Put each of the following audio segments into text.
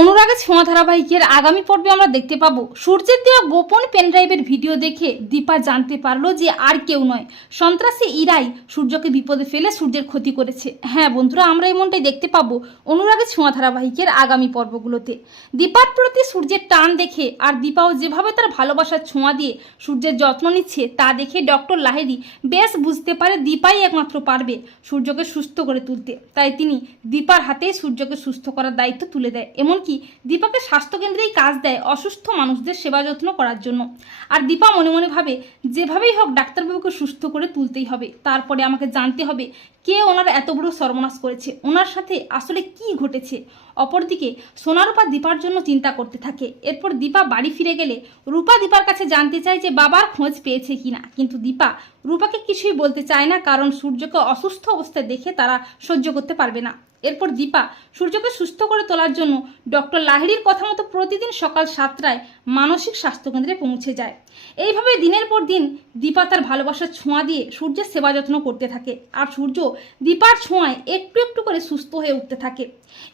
অনুরাগের ছোঁয়া ধারাবাহিকের আগামী পর্বে আমরা দেখতে পাবো। সূর্যের দেওয়া গোপন পেনড্রাইভের ভিডিও দেখে দীপা জানতে পারল যে আর কেউ নয়। সন্ত্রাসী ইরাই সূর্যকে বিপদে ফেলে সূর্যের ক্ষতি করেছে। হ্যাঁ বন্ধুরা, আমরা এমনটাই দেখতে পাবো অনুরাগের ছোঁয়া ধারাবাহিকের আগামী পর্বগুলোতে। দীপার প্রতি সূর্যের টান দেখে আর দীপাও যেভাবে তার ভালোবাসার ছোঁয়া দিয়ে সূর্যের যত্ন নিচ্ছে তা দেখে ডক্টর লাহেরি বেশ বুঝতে পারে দীপাই একমাত্র পারবে সূর্যকে সুস্থ করে তুলতে। তাই তিনি দীপার হাতেই সূর্যকে সুস্থ করার দায়িত্ব তুলে দেয়। এমনকি দীপাকে স্বাস্থ্যকেন্দ্রেই কাজ দেয় অসুস্থ মানুষদের সেবা যত্ন করার জন্য। আর দীপা মনে মনে ভাবে, যেভাবেই হোক ডাক্তারবাবুকে সুস্থ করে তুলতেই হবে। তারপরে আমাকে জানতে হবে, কে ওনার এত বড় সর্বনাশ করেছে? ওনার সাথে আসলে কি ঘটেছে? অপরদিকে, সোনারূপা দীপার জন্য চিন্তা করতে থাকে। এরপর দীপা বাড়ি ফিরে গেলে, রূপা দীপার কাছে জানতে চায় যে বাবার খোঁজ পেয়েছে কিনা। কিন্তু দীপা রূপাকে কিছুই বলতে চায় না, কারণ সূর্যকে অসুস্থ অবস্থায় দেখে তারা সহ্য করতে পারবে না। এরপর দীপা সূর্যকে সুস্থ করে তোলার জন্য ডক্টর লাহিড়ির কথা মতো প্রতিদিন সকাল সাতটায় মানসিক স্বাস্থ্যকেন্দ্রে পৌঁছে যায়। এইভাবে দিনের পর দিন দীপা তার ভালোবাসার ছোঁয়া দিয়ে সূর্যের সেবা যত্ন করতে থাকে আর সূর্য দীপার ছোঁয়ায় একটু একটু করে সুস্থ হয়ে উঠতে থাকে।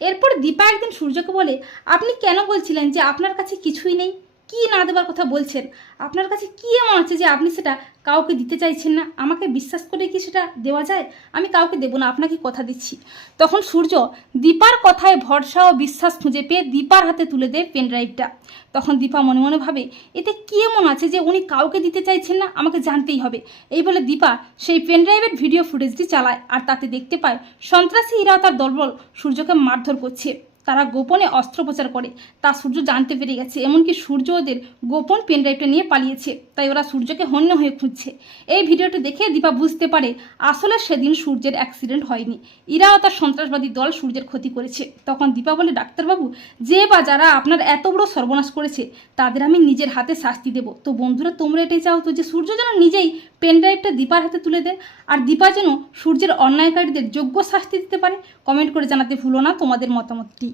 এরপর দীপা একদিন সূর্যকে বলে, আপনি কেন বলছিলেন যে আপনার কাছে কিছুই নেই? কি না দেবার কথা বলছেন? আপনার কাছে কি এমন আছে যে আপনি সেটা কাউকে দিতে চাইছেন না? আমাকে বিশ্বাস করে কি সেটা দেওয়া যায়? আমি কাউকে দেবো না, আপনাকে কথা দিচ্ছি। তখন সূর্য দীপার কথায় ভরসা ও বিশ্বাস খুঁজে পেয়ে দীপার হাতে তুলে দেয় পেন ড্রাইভটা। তখন দীপা মনে মনে ভাবে, এতে কি এমন আছে যে উনি কাউকে দিতে চাইছেন না? আমাকে জানতেই হবে। এই বলে দীপা সেই পেন ড্রাইভের ভিডিও ফুটেজটি চালায় আর তাতে দেখতে পায় সন্ত্রাসী ইরা তার দলবল সূর্যকে মারধর করছে। তারা গোপনে অস্ত্রোপচার করে। তা সূর্য জানতে পেরে গেছে। এমনকি সূর্য ওদের গোপন পেনড্রাইভটা নিয়ে পালিয়েছে। তাই ওরা সূর্যকে হন্য হয়ে খুঁজছে। এই ভিডিওটি দেখে দীপা বুঝতে পারে আসলে সেদিন সূর্যের অ্যাক্সিডেন্ট হয়নি। ইরা ও তার সন্ত্রাসবাদী দল সূর্যের ক্ষতি করেছে। তখন দীপা বলে, ডাক্তারবাবু, যে বা যারা আপনার এত বড় সর্বনাশ করেছে, তাদের আমি নিজের হাতে শাস্তি দেব। তো বন্ধুরা, তোমরা এটাই চাও তো যে সূর্য যেন নিজেই পেনড্রাইভটা দীপার হাতে তুলে দেয় আর দীপা যেন সূর্যের অন্যায়কারীদের যোগ্য শাস্তি দিতে পারে কমেন্ট করে জানাতে ভুলো না তোমাদের মতামতটি।